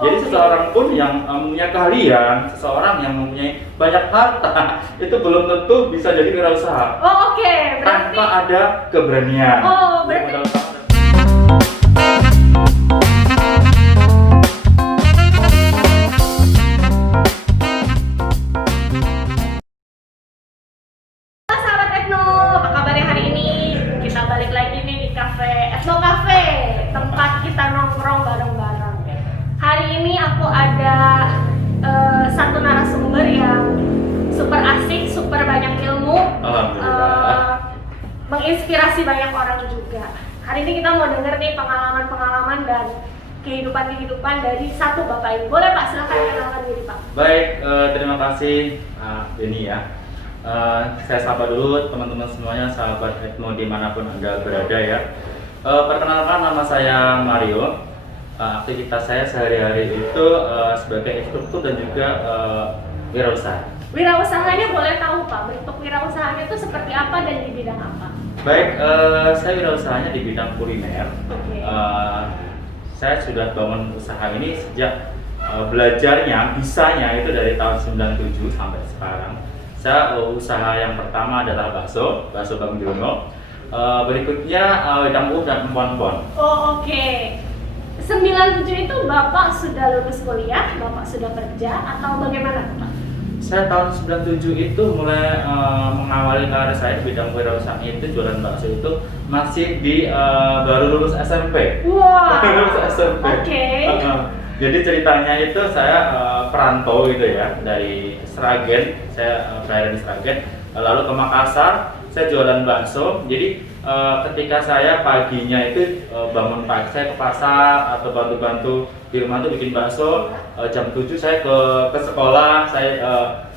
Jadi seseorang pun yang mempunyai keahlian, seseorang yang mempunyai banyak harta itu belum tentu bisa jadi wirausaha. Oh, oke. Berarti Tanpa ada keberanian. Oh, Jadi berarti modal utama dan- sahabat Etno, apa kabarnya hari ini? Kita balik lagi nih di Etno Cafe, tempat kita nongkrong bareng-bareng. Hari ini aku ada satu narasumber yang super asik, super banyak ilmu, Alhamdulillah. menginspirasi banyak orang juga. Hari ini kita mau denger nih pengalaman-pengalaman dan kehidupan-kehidupan dari satu bapak ini. Boleh Pak, silahkan kenalkan diri Pak. Baik, terima kasih Denny ya. Saya sapa dulu teman-teman semuanya, sahabat Etno dimanapun Anda berada ya. Perkenalkan, nama saya Mario. Aktivitas saya sehari-hari itu sebagai instruktur dan juga wirausaha. Wirausahanya boleh tahu Pak, bentuk wirausahanya itu seperti apa dan di bidang apa? Baik, saya wirausahanya di bidang kuliner. Oke. Saya sudah bangun usaha ini sejak belajarnya, bisanya itu dari tahun 97 sampai sekarang. Saya usaha yang pertama adalah bakso Bang Jono. Berikutnya wedang ubi dan empon-empon. Oh, oke. 97 itu Bapak sudah lulus kuliah, Bapak sudah kerja atau bagaimana Pak? Saya tahun 97 itu mulai mengawali karir saya di bidang wirausaha itu jualan bakso itu masih di baru lulus SMP. Wah. Baru lulus SMP. Oke. Jadi ceritanya itu saya perantau gitu ya, dari Sragen, saya kelahiran di Sragen, lalu ke Makassar, saya jualan bakso. Jadi ketika saya paginya itu bangun pagi, saya ke pasar atau bantu-bantu di rumah tuh bikin bakso. Jam 7 saya ke sekolah, saya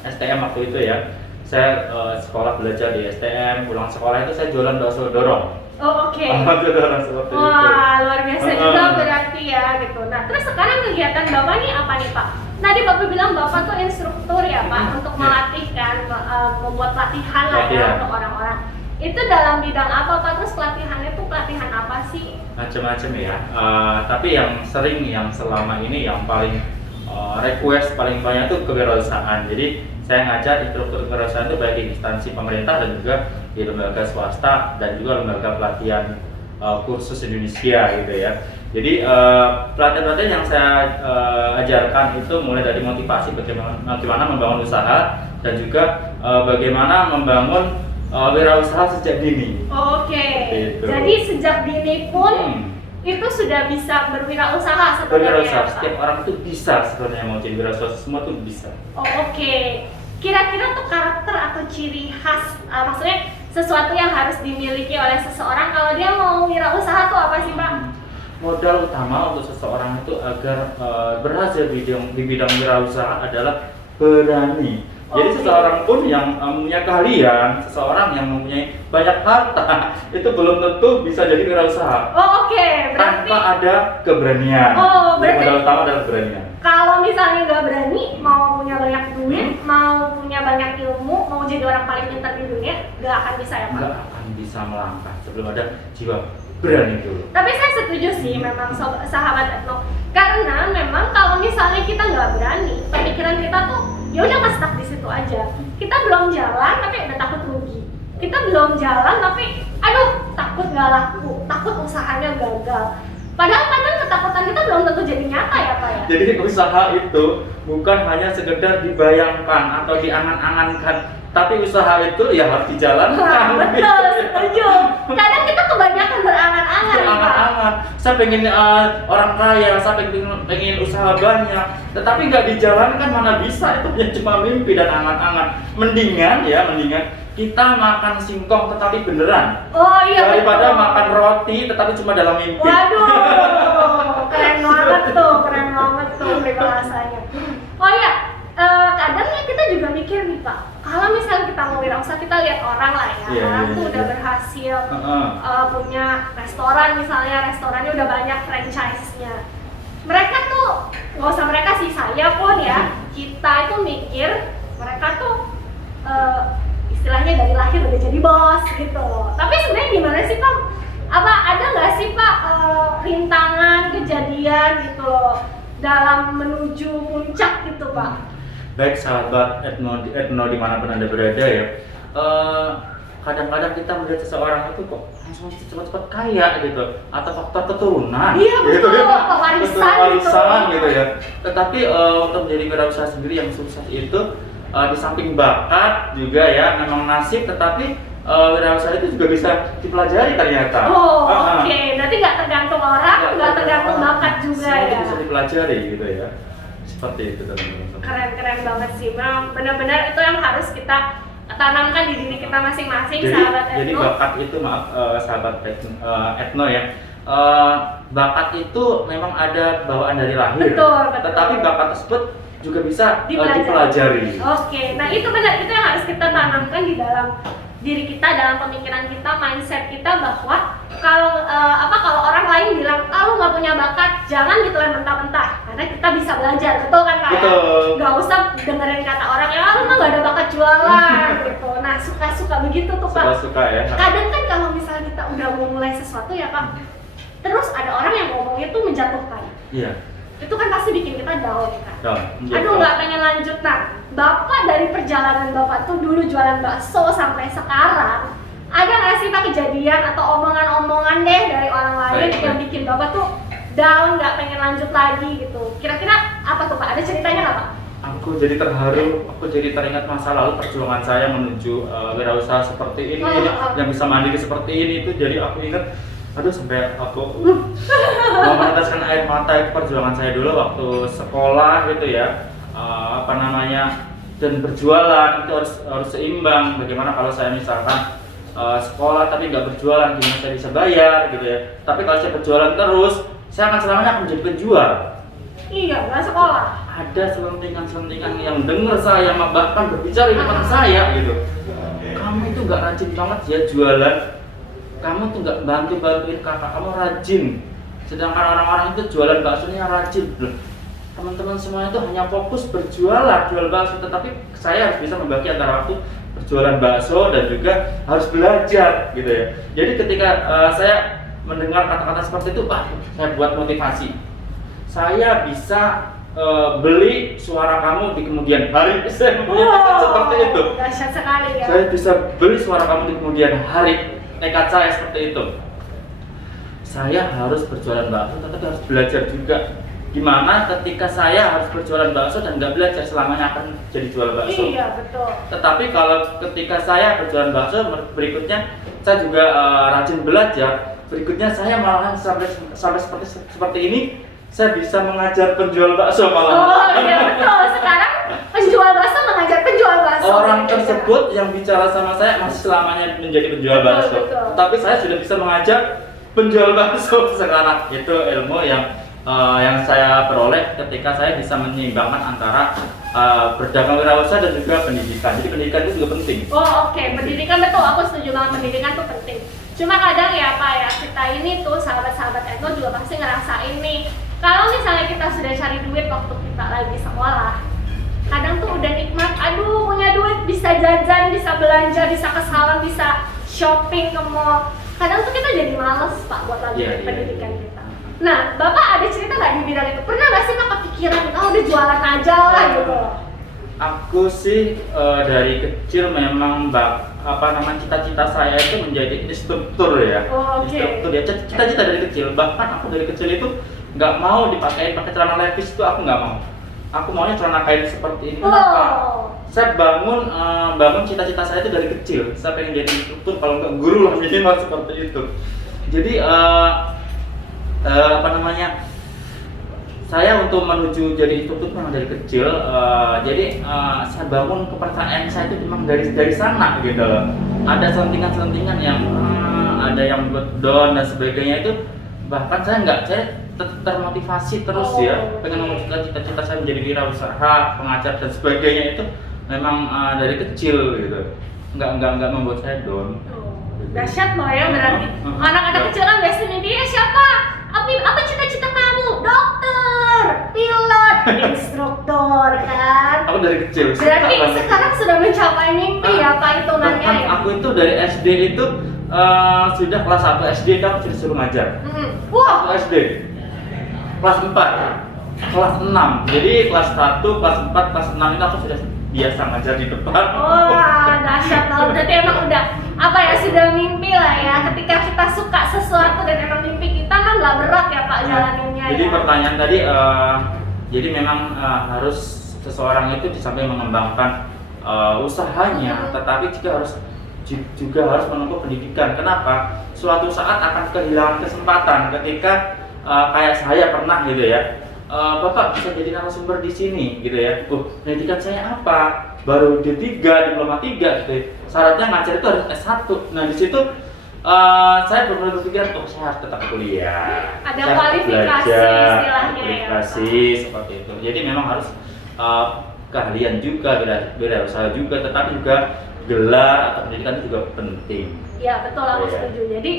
STM waktu itu ya. Saya sekolah belajar di STM, pulang sekolah itu saya jualan bakso dorong. Oh, oke. Dorong seperti itu. Wah, luar biasa juga berarti ya gitu. Nah, terus sekarang kegiatan Bapak nih apa nih Pak? Tadi Bapak bilang Bapak tuh instruktur ya Pak, untuk melatih kan, membuat pelatihan lah ya untuk orang-orang. Itu dalam bidang apa Pak? Terus pelatihannya tuh pelatihan apa sih? Macam-macam ya. Tapi yang sering, yang selama ini yang paling request paling banyak tuh kewirausahaan. Jadi saya ngajar instruktur kewirausahaan itu baik di instansi pemerintah dan juga di lembaga swasta dan juga lembaga pelatihan kursus Indonesia gitu ya. Jadi pelatihan-pelatihan yang saya ajarkan itu mulai dari motivasi bagaimana membangun usaha dan juga bagaimana membangun wirausaha sejak dini. Oke. Gitu. Jadi sejak dini pun itu sudah bisa berwirausaha sebenarnya. Berwirausaha, Pak? setiap orang tuh bisa sebenarnya mau jadi wirausaha, semua tuh bisa. Oh, oke. Kira-kira tuh karakter atau ciri khas, maksudnya sesuatu yang harus dimiliki oleh seseorang kalau dia mau wirausaha tuh apa sih Pak? Modal utama untuk seseorang itu agar berhasil di bidang wirausaha adalah berani. Jadi Oke. seseorang pun yang mempunyai keahlian, seseorang yang mempunyai banyak harta itu belum tentu bisa jadi wirausaha. Oh, oke. Berarti Tanpa ada keberanian. Oh, Jadi berarti- modal utama adalah keberanian. kalau misalnya nggak berani, mau punya banyak duit, mau punya banyak ilmu, mau jadi orang paling pintar di dunia, nggak akan bisa ya Pak? Nggak akan bisa melangkah sebelum ada jiwa berani dulu. Tapi saya setuju sih memang sahabat Etno, karena memang kalau misalnya kita nggak berani, pemikiran kita tuh ya udah nggak stuck di situ aja. Kita belum jalan tapi udah takut rugi. Kita belum jalan tapi aduh takut nggak laku, takut usahanya gagal. Padahal kadang ketakutan kita belum tentu jadi nyata ya Pak ya. Jadi usaha itu bukan hanya sekedar dibayangkan atau diangan-angankan, tapi usaha itu ya harus dijalankan. Nah, betul, setuju. Kadang kita kebanyakan berangan-angan nih Pak. Berangan-angan. Saya pengen orang kaya, saya pengen usaha banyak, tetapi nggak dijalankan mana bisa, itu hanya cuma mimpi dan angan-angan. Mendingan kita makan singkong tetapi beneran Oh iya daripada betul. makan roti tetapi cuma dalam mimpi. Waduh, keren banget tuh bahasanya. Oh iya, kadang ya kita juga mikir nih Pak, kalau misalnya kita mau wirausaha, kita lihat orang lah ya, Iya, orang iya, tuh iya. udah berhasil Heeh. punya restoran misalnya, restorannya udah banyak franchise-nya. Mereka tuh, nggak usah mereka sih, saya pun ya, kita itu mikir mereka tuh istilahnya dari lahir udah jadi bos gitu. Tapi sebenarnya gimana sih Pak? Apa ada nggak sih Pak rintangan kejadian gitu loh dalam menuju puncak gitu Pak. Baik sahabat Etno dimanapun Anda berada ya, kadang-kadang kita melihat seseorang itu kok langsung cepat-cepat kaya gitu, atau faktor keturunan Iya gitu betul, ya. warisan gitu ya. Tetapi untuk menjadi wirausaha sendiri yang sukses itu di samping bakat juga ya, memang nasib, tetapi wirausaha itu juga bisa dipelajari ternyata. Oke. Berarti nggak tergantung orang, nggak tergantung bakat juga semua itu ya. bisa dipelajari gitu ya. Seperti itu teman-teman. Keren banget sih, memang benar-benar itu yang harus kita tanamkan di diri kita masing-masing, sahabat Etno. Jadi bakat itu sahabat Etno ya, bakat itu memang ada bawaan dari lahir. Betul. Tetapi bakat tersebut juga bisa dipelajari. Oke, nah itu benar, itu yang harus kita tanamkan di dalam diri kita, dalam pemikiran kita, mindset kita, bahwa kalau orang lain bilang lu nggak punya bakat, jangan ditelan mentah-mentah, karena kita bisa belajar, betul kan Kak? Betul. Nggak usah dengerin kata orang ya lu mah nggak ada bakat jualan gitu. Nah suka begitu tuh Pak. Suka ya. Kadang kan kalau misalnya kita udah mau mulai sesuatu ya Pak, terus ada orang yang ngomongnya tuh menjatuhkan. Iya. Itu kan pasti bikin kita down kan. Down. Aduh nggak pengen lanjut. Nah, Bapak dari perjalanan Bapak tuh dulu jualan bakso sampai sekarang, ada nggak sih Pak kejadian atau omongan-omongan deh dari orang lain yang bikin Bapak tuh down, nggak pengen lanjut lagi gitu? Kira-kira apa tuh Pak? Ada ceritanya nggak Pak? Aku jadi terharu, aku jadi teringat masa lalu perjuangan saya menuju wirausaha seperti ini, yang bisa mandiri seperti ini. Itu jadi aku ingat, aduh sampai aku mau meneteskan air mata. Itu perjuangan saya dulu waktu sekolah gitu ya, dan berjualan itu harus seimbang. Bagaimana kalau saya misalkan sekolah tapi nggak berjualan, gimana saya bisa bayar gitu ya. Tapi kalau saya berjualan terus, saya akan selamanya akan menjadi penjual. Iya, nggak sekolah. Ada selentingan yang dengar saya, bahkan berbicara di depan saya gitu. Kamu itu nggak rajin banget ya jualan. Kamu tuh nggak bantuin kakak kamu rajin. Sedangkan orang-orang itu jualan baksonya rajin. Teman-teman semua itu hanya fokus berjualan, jual bakso. Tetapi saya harus bisa membagi antara waktu berjualan bakso dan juga harus belajar gitu ya. Jadi ketika saya mendengar kata-kata seperti itu, saya buat motivasi. Saya bisa beli suara kamu di kemudian hari. Saya menyatakan seperti itu. Dahsyat sekali ya. Saya bisa beli suara kamu di kemudian hari. Tekad saya seperti itu. Saya harus berjualan bakso, tetapi harus belajar juga. Gimana ketika saya harus berjualan bakso dan nggak belajar, selamanya akan jadi jual bakso. Iya betul. Tetapi kalau ketika saya berjualan bakso, berikutnya saya juga rajin belajar. Berikutnya saya malahan sampai seperti ini. Saya bisa mengajar penjual bakso malah. Oh iya betul. Sekarang penjual bakso mengajar penjual bakso. Orang tersebut yang bicara sama saya masih selamanya menjadi penjual bakso. Betul. Tapi saya sudah bisa mengajar penjual bakso sekarang. Itu ilmu yang saya peroleh ketika saya bisa menyeimbangkan antara berdagang wirausaha dan juga pendidikan. Jadi pendidikan itu juga penting. Oh oke. Pendidikan betul. Aku setuju banget, pendidikan itu penting. Cuma kadang ya Pak ya, kita ini tuh sahabat-sahabat Etno juga pasti ngerasain nih. Kalau misalnya kita sudah cari duit waktu kita lagi sekolah, kadang tuh udah nikmat, aduh punya duit, bisa jajan, bisa belanja, bisa ke salon, bisa shopping ke mall. Kadang tuh kita jadi males Pak buat lanjutin pendidikan kita. Nah, Bapak ada cerita nggak di bidang itu? Pernah nggak sih Pak kepikiran, udah jualan aja lah gitu? Aku sih dari kecil memang cita-cita saya itu menjadi instruktur ya. Instruktur ya, cita-cita dari kecil. Bahkan aku dari kecil itu nggak mau pakai celana levis, itu aku nggak mau. Aku maunya celana kain seperti ini. Kenapa? Saya bangun cita-cita saya itu dari kecil. Saya pengen jadi instruktur, kalau nggak guru lah minimal seperti itu. Jadi saya untuk menuju jadi instruktur memang dari kecil. Jadi saya bangun kepercayaan saya itu memang dari sana gitu loh. Ada selentingan yang ada yang down dan sebagainya itu. Bahkan saya termotivasi terus ya, pengen mewujudkan cita-cita saya menjadi wirausaha, pengajar dan sebagainya itu memang dari kecil gitu. Nggak membuat saya down. Dahsyat loh ya berarti. Anak-anak kecil kan biasanya mimpinya siapa? Apa cita-cita kamu? Dokter, pilot, instruktur kan? Aku dari kecil. Berarti sekarang sudah mencapai mimpi ya Pak hitungannya ya? Aku itu dari SD itu sudah kelas 1 SD aku sudah suruh ngajar. Wah. 1 SD. Kelas 4. kelas 6. Jadi kelas 1, kelas 4, kelas 6 itu aku sudah biasa ngajar di depan. Wah, dahsyat loh. Berarti emang udah apa ya, sudah mimpi lah ya. Ketika kita suka sesuatu dan emang mimpi kita kan nggak berat ya Pak jalaninnya. Jadi ya. pertanyaan tadi, jadi memang harus seseorang itu di samping mengembangkan usahanya, tetapi juga harus menempuh pendidikan. Kenapa? Suatu saat akan kehilangan kesempatan ketika kayak saya pernah gitu ya. Bapak bisa jadi narasumber di sini gitu ya. Pendidikan saya apa? Baru D3, diploma 3 gitu ya. Syaratnya ngajar itu harus S1. Nah, di situ saya benar-benar berpikiran, saya harus tetap kuliah. Ada Saya harus kualifikasi belajar, istilahnya ya, kualifikasi seperti itu. Jadi memang harus keahlian juga, beda usaha juga, tetapi juga gelar atau pendidikan itu juga penting. Iya betul, aku Iya. setuju. Jadi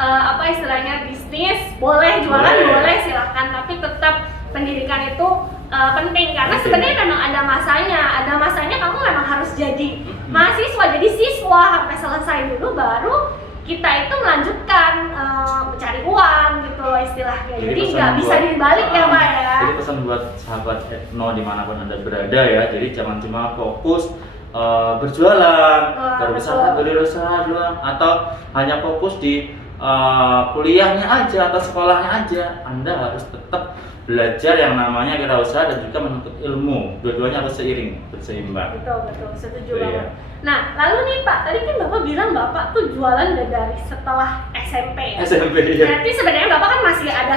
apa istilahnya, bisnis boleh, jualan boleh silahkan, tapi tetap pendidikan itu penting karena Penting. sebenarnya memang ada masanya kamu memang harus jadi mahasiswa, jadi siswa sampai selesai dulu, baru kita itu melanjutkan mencari uang gitu loh istilahnya. Jadi pesan nggak bisa buat- dibalik ya Pak ya. Jadi pesan buat sahabat Etno dimanapun Anda berada ya, jadi jangan cuma fokus berjualan, berusaha doang, atau hanya fokus di kuliahnya aja atau sekolahnya aja. Anda harus tetap belajar yang namanya wirausaha dan juga menuntut ilmu. Dua-duanya harus berseimbang. Betul, setuju Iya. banget. Nah, lalu nih Pak, tadi kan Bapak bilang Bapak tuh jualan dari setelah SMP ya? SMP ya. Berarti sebenarnya Bapak kan masih ada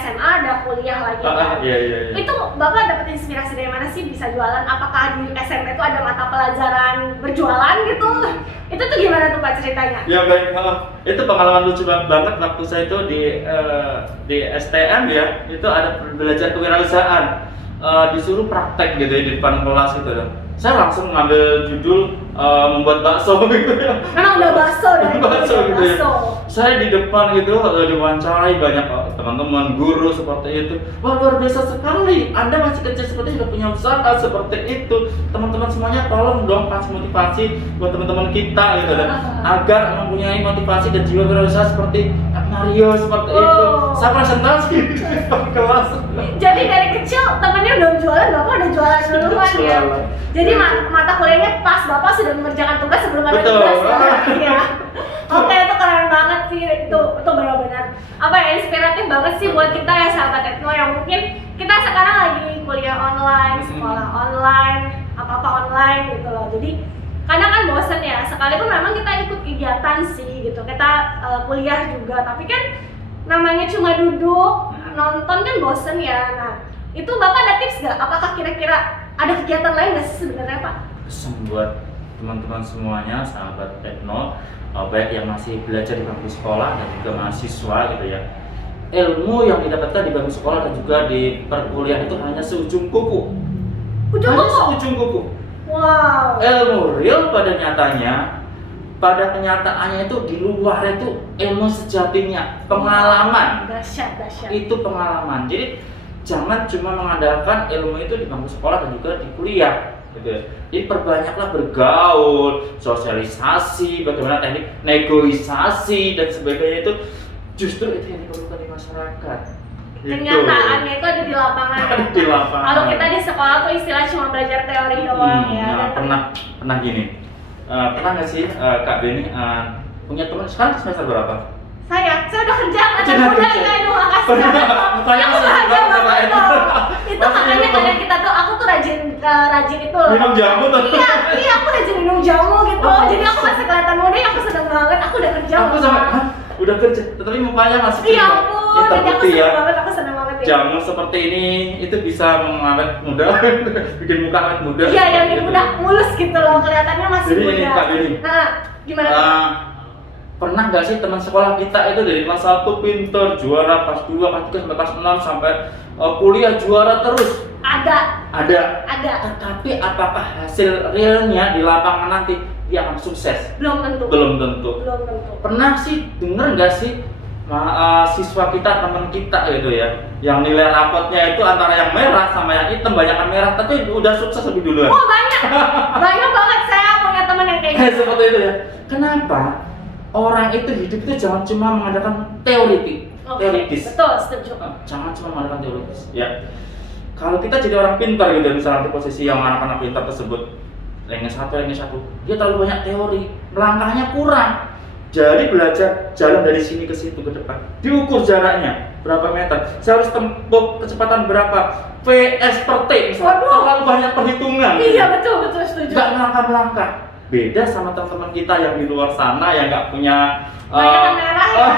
SMA, ada kuliah lagi kan? Iya. Itu Bapak dapat inspirasi dari mana sih bisa jualan? Apakah di SMP itu ada mata pelajaran berjualan gitu? Itu tuh gimana tuh Pak ceritanya? Ya baik, itu pengalaman lucu banget waktu saya itu di STM ya, itu ada belajar kewirausahaan, disuruh praktek gitu ya di depan kelas gitu ya. Saya langsung ngambil judul membuat bakso gitu ya. Memang udah bakso dari Bakso dulu, gitu ya. bakso. Saya di depan gitu diwawancarai banyak teman-teman guru seperti itu. Wah, luar biasa sekali. Anda masih kecil seperti sudah punya usaha seperti itu. Teman-teman semuanya tolong dong kasih motivasi buat teman-teman kita gitu dan agar mempunyai motivasi dan jiwa wirausaha seperti Mario seperti itu. Saya presentasi di depan kelas. Jadi dari kecil temennya belum jualan, Bapak udah jualan duluan ya. Jualan. Jadi mata kuliahnya pas Bapak sudah mengerjakan tugas sebelum ada Betul. tugas ya. Oke, itu keren banget sih, itu benar-benar apa ya, inspiratif banget sih buat kita ya sahabat Etno yang mungkin kita sekarang lagi kuliah online, sekolah online, apa-apa online gitu loh. Jadi kadang kan bosen ya, sekalipun memang kita ikut kegiatan sih gitu, kita kuliah juga, tapi kan namanya cuma duduk nonton kan bosen ya. Nah, itu Bapak ada tips gak? Apakah kira-kira ada kegiatan lain nggak sih sebenarnya Pak? Pesan buat teman-teman semuanya, sahabat Etno, baik yang masih belajar di bangku sekolah dan juga mahasiswa gitu ya. Ilmu yang didapatkan di bangku sekolah dan juga di perkuliahan itu hanya seujung kuku. Ujung Hanya kuku? seujung kuku. Wow. Ilmu real pada nyatanya, pada kenyataannya itu di luar itu ilmu sejatinya, pengalaman. Dahsyat. Itu pengalaman. Jadi jangan cuma mengandalkan ilmu itu di bangku sekolah dan juga di kuliah gitu ya. Jadi perbanyaklah bergaul, sosialisasi, bagaimana teknik negosiasi dan sebagainya, itu justru itu yang diperlukan di masyarakat. Gitu. Kenyataannya itu ada di lapangan. Di lapangan. Kalau kita di sekolah tuh istilah cuma belajar teori doang ya. Nah, Dan pernah gini. Pernah nggak sih Kak Beni punya teman sekarang semester berapa? saya udah kerja, anak Sudah muda kerja. ya, aduh makasih Pernah. banget. Mukanya Aku masih bahagia banget sama banget Eno. loh. Itu Masih makanya ingat kadang banget. kita tuh, aku tuh rajin itu loh. Minum jamu tuh. Iya, aku rajin minum jamu gitu. Oh. Jadi aku masih kelihatan muda, aku seneng banget. Aku udah kerja Aku loh, sama Pak. udah kerja, tetapi mukanya masih Iya hitam ampun, jadi aku putih ya. seneng banget, aku seneng banget ya. Jamu seperti ini itu bisa mengawet muda, bikin muka awet muda. Iya, yang seperti ini itu. udah mulus gitu loh, kelihatannya masih Jadi muda. ini, Kak Beni. Nah, gimana tuh? Pernah nggak sih teman sekolah kita itu dari kelas 1 pinter, juara, kelas 2, kelas 3 sampai kelas 6 sampai kuliah juara terus? Ada. Tetapi apakah hasil realnya di lapangan nanti dia akan sukses? Belum tentu. Belum tentu. Pernah sih denger nggak sih siswa kita, teman kita gitu ya, yang nilai rapotnya itu antara yang merah sama yang hitam, banyakan merah, tapi udah sukses lebih duluan. Oh banyak banget saya punya teman yang kayak gitu. Seperti itu ya. Kenapa? Orang itu hidup itu jangan cuma mengandalkan teoritik, Oke, teoritis. betul, setuju. Jangan cuma mengandalkan teoritis. Ya, kalau kita jadi orang pintar gitu, misalnya di posisi yang anak-anak pintar tersebut, ranking 1, dia terlalu banyak teori, melangkahnya kurang. Jadi belajar jalan dari sini ke situ ke depan, diukur jaraknya berapa meter, saya harus tempuh kecepatan berapa, PS per T misalnya, terlalu banyak perhitungan. Iya betul setuju. Nggak melangkah-melangkah. Beda sama teman-teman kita yang di luar sana yang nggak punya Nilainya merah ya.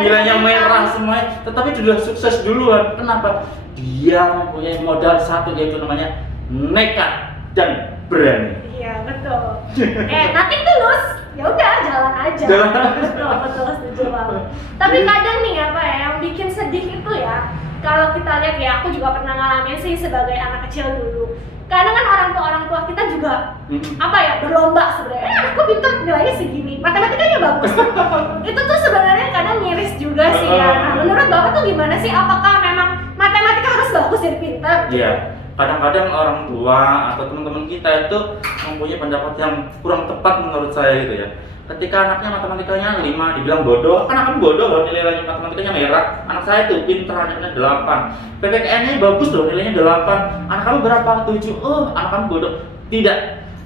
nilainya merah semuanya, tetapi sudah sukses duluan. Kenapa? Dia mempunyai modal satu, yaitu namanya nekat dan berani. Iya betul. Nothing tulus, ya udah jalan aja. Betul setuju banget. Tapi kadang nih apa ya yang bikin sedih itu ya, kalau kita lihat ya, aku juga pernah ngalamin sih sebagai anak kecil dulu. Kadang kan orang tua kita juga apa ya, berlomba sebenarnya. Aku pintar nilainya segini, matematikanya bagus. Itu tuh sebenarnya kadang miris juga sih ya. Nah, menurut Bapak tuh gimana sih? Apakah memang matematika harus bagus jadi pintar? Iya. Kadang-kadang orang tua atau teman-teman kita itu mempunyai pendapat yang kurang tepat menurut saya gitu ya. Ketika anaknya matematikanya 5 dibilang bodoh, kan akan bodoh loh, nilai matematikanya merah. Anak saya tuh pintar, nilainya 8. PPKN-nya bagus loh, nilainya 8. Anak kamu berapa? 7. Oh, anak kamu bodoh. Tidak.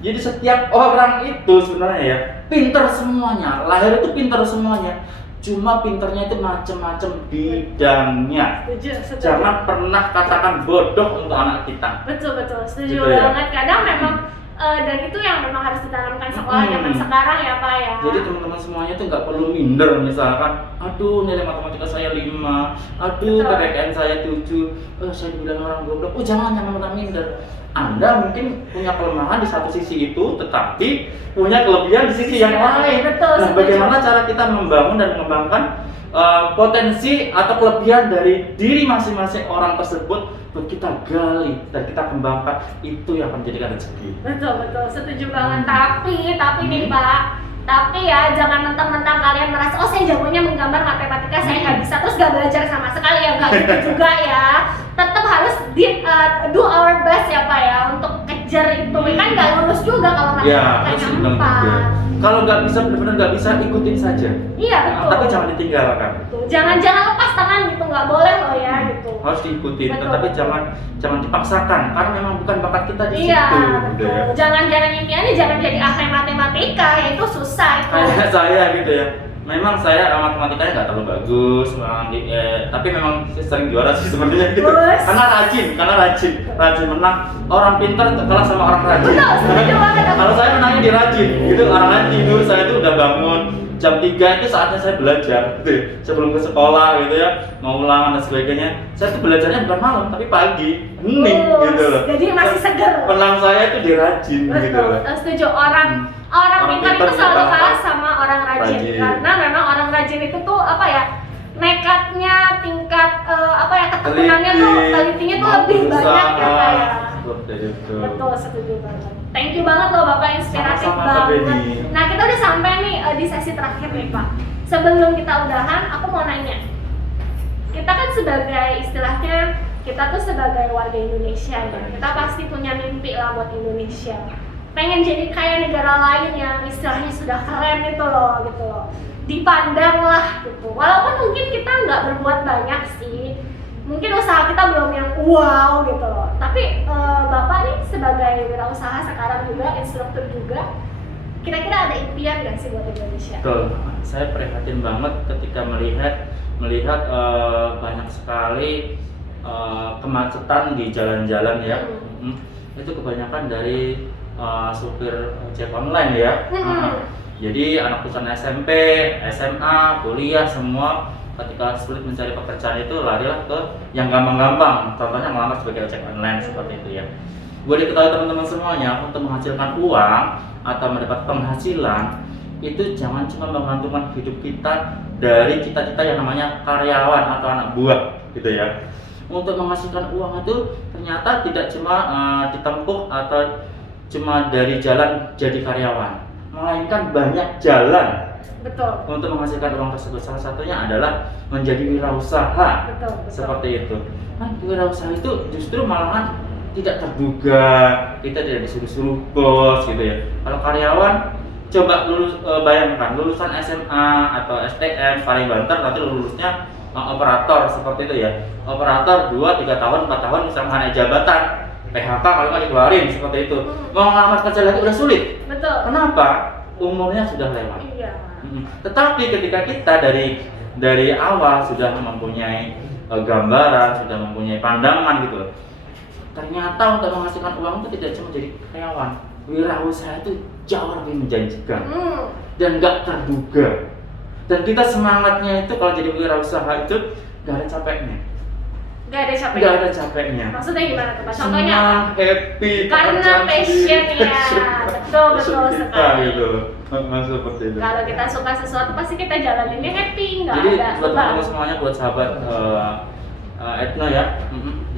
Jadi setiap orang itu sebenarnya ya pintar semuanya. Lahir itu pintar semuanya. Cuma pinternya itu macam-macam bidangnya. Setuju. Jangan pernah katakan bodoh untuk anak kita. Betul, setuju Gitu ya. banget. Kadang memang dan itu yang memang harus ditanamkan sekolah zaman sekarang ya Pak ya. Jadi teman-teman semuanya tuh nggak perlu minder, misalkan, aduh nilai matematika saya 5, aduh Betul. PPKN saya 7, saya dibilang orang goblok. Jangan pernah minder. Anda mungkin punya kelemahan di satu sisi itu, tetapi punya kelebihan di sisi yang lain. Betul, Nah, setuju. bagaimana cara kita membangun dan mengembangkan potensi atau kelebihan dari diri masing-masing orang tersebut buat kita gali dan kita kembangkan, itu yang menjadikan rezeki. Betul, setuju banget. Tapi nih Pak, tapi ya jangan mentang-mentang kalian merasa oh saya jagonya menggambar matematika, saya nggak bisa, terus nggak belajar sama sekali ya, nggak gitu juga ya. Tetap harus do our best ya Pak ya untuk kejar itu. Kan nggak lulus juga kalau Ya, matematikanya harus dibilang 4. juga. Kalau nggak bisa, benar-benar nggak bisa, ikutin saja. Iya betul. Tapi jangan ditinggalkan. Betul. Jangan lepas tangan gitu, nggak boleh loh ya gitu. Harus diikutin, Betul. tetapi jangan dipaksakan karena memang bukan bakat kita di Iya, situ. betul. Gitu ya. Jangan impiannya jangan jadi ahli matematika, ya itu susah itu. Kayak saya gitu ya. Memang saya matematikanya nggak terlalu bagus, tapi memang sering juara sih sebenarnya gitu. Terus? Karena rajin menang. Orang pintar kalah sama orang rajin. Betul, setuju banget. Kalau saya menangnya di rajin, gitu. Orang lain tidur, saya tuh udah bangun jam 3 itu saatnya saya belajar, gitu ya. Sebelum ke sekolah gitu ya, mau ulangan dan sebagainya. Saya tuh belajarnya bukan malam, tapi pagi, hening gitu loh. Jadi masih seger. Menang saya itu di rajin gitu Betul, loh. setuju. Orang pintar itu pintar selalu juga kalah sama orang rajin. Karena memang orang rajin itu tuh apa ya, nekatnya, tingkat ketekunannya tuh, telitinya tuh lebih banyak ya Pak ya. Betul, setuju banget. Thank you banget loh Bapak, inspiratif Sama-sama, Kak banget. Benny. Nah kita udah sampai nih di sesi terakhir nih Pak. Sebelum kita udahan, aku mau nanya. Kita kan sebagai istilahnya, kita tuh sebagai warga Indonesia ya, kita pasti punya mimpi lah buat Indonesia. Pengen jadi kayak negara lain yang istilahnya sudah keren gitu loh. Dipandang lah gitu. Walaupun mungkin kita nggak berbuat banyak sih, mungkin usaha kita belum yang wow gitu loh. Tapi Bapak nih sebagai wirausaha sekarang juga, instruktur juga, kira-kira ada impian nggak sih buat Indonesia? Betul, saya prihatin banget ketika melihat banyak sekali kemacetan di jalan-jalan ya. Itu kebanyakan dari supir ojek online ya. Jadi anak lulusan SMP, SMA, kuliah semua ketika sulit mencari pekerjaan itu larilah ke yang gampang-gampang. Contohnya melamar sebagai ojek online seperti itu ya. Gue diketahui teman-teman semuanya, untuk menghasilkan uang atau mendapat penghasilan itu jangan cuma menggantungkan hidup kita dari cita-cita yang namanya karyawan atau anak buah gitu ya. Untuk menghasilkan uang itu ternyata tidak cuma ditempuh atau cuma dari jalan jadi karyawan, melainkan banyak jalan. Betul. Untuk menghasilkan uang tersebut. Salah satunya adalah menjadi wirausaha. Betul. Seperti itu. Kan wirausaha itu justru malahan tidak terduga, kita tidak disuruh-suruh bos gitu ya. Kalau karyawan, coba bayangkan lulusan SMA atau STM paling banter nanti lulusnya operator seperti itu ya. Operator 2-3 tahun, 4 tahun misalnya naik jabatan, PHK kalau nggak dikeluarin seperti itu. Mau ngelamar kerja lagi udah sulit. Betul. Kenapa? Umurnya sudah lewat. Iya. Tetapi ketika kita dari awal sudah mempunyai gambaran, sudah mempunyai pandangan gitu loh. Ternyata untuk menghasilkan uang itu tidak cuma jadi karyawan. Wirausaha itu jauh lebih menjanjikan dan nggak terduga. Dan kita semangatnya itu kalau jadi wirausaha itu nggak ada capeknya. Nggak ada capeknya. Nggak ada capeknya. Maksudnya gimana tuh Pak? Contohnya apa? Senang, happy, Karena passion ya. Betul sekali. Gitu. Seperti itu. Kalau kita suka sesuatu pasti kita jalaninnya happy, nggak Jadi ada buat beban. teman-teman semuanya, buat sahabat Ethno ya,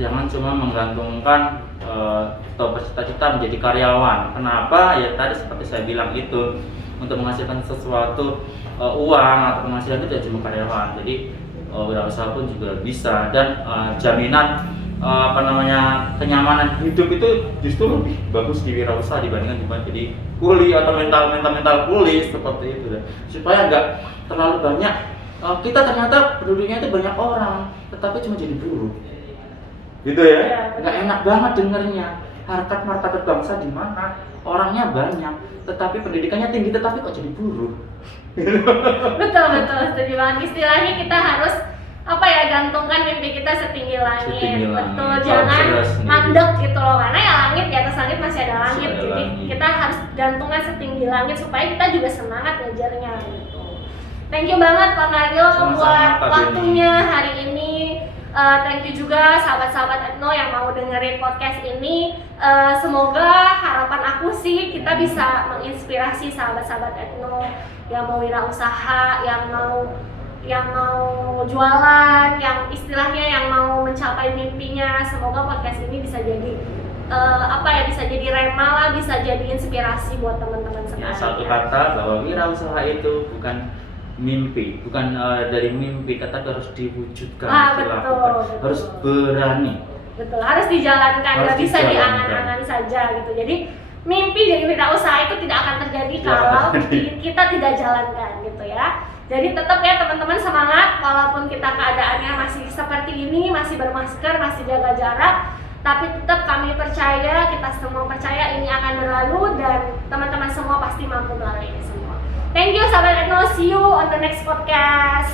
jangan cuma menggantungkan atau bercita-cita menjadi karyawan. Kenapa? Ya tadi seperti saya bilang itu, untuk menghasilkan sesuatu uang atau penghasilan itu tidak cuma karyawan. Jadi wirausaha pun juga bisa, dan jaminan kenyamanan hidup itu justru lebih bagus di wirausaha dibandingkan jadi kuli atau mental kuli seperti itu. Supaya nggak terlalu banyak kita ternyata penduduknya itu banyak orang, tetapi cuma jadi buruh, gitu ya. Nggak enak banget dengernya. Harkat martabat bangsa di mana? Orangnya banyak, tetapi pendidikannya tinggi, tetapi kok jadi buruh? Betul, setuju banget. Istilahnya kita harus gantungkan mimpi kita setinggi langit. Setinggi langit. Betul, jangan mandek gitu loh, karena ya langit, di atas langit masih ada langit. Masih ada Jadi langit. kita harus gantungkan setinggi langit supaya kita juga semangat ngejarnya gitu. Thank you banget Pak Mario Sama-sama, buat Pak waktunya hari ini. Thank you juga sahabat-sahabat Ethno yang mau dengerin podcast ini. Semoga harapan aku sih kita bisa menginspirasi sahabat-sahabat Ethno yang mau wirausaha, yang mau jualan, yang istilahnya yang mau mencapai mimpinya. Semoga podcast ini bisa jadi bisa jadi rema lah, bisa jadi inspirasi buat teman-teman Ya, sekalian. satu kata bahwa wirausaha itu bukan mimpi, bukan dari mimpi, kata harus diwujudkan, dilakukan, harus berani. Betul, harus dijalankan, nggak bisa dijalankan. diangan-angan saja gitu. Jadi mimpi jadi wirausaha itu tidak akan terjadi kalau kita tidak jalankan gitu ya. Jadi tetap ya teman-teman semangat, walaupun kita keadaannya masih seperti ini, masih bermasker, masih jaga jarak, tapi tetap kami percaya, kita semua percaya ini akan berlalu dan teman-teman semua pasti mampu melalui ini semua. Thank you sahabat Ethno, see you on the next podcast.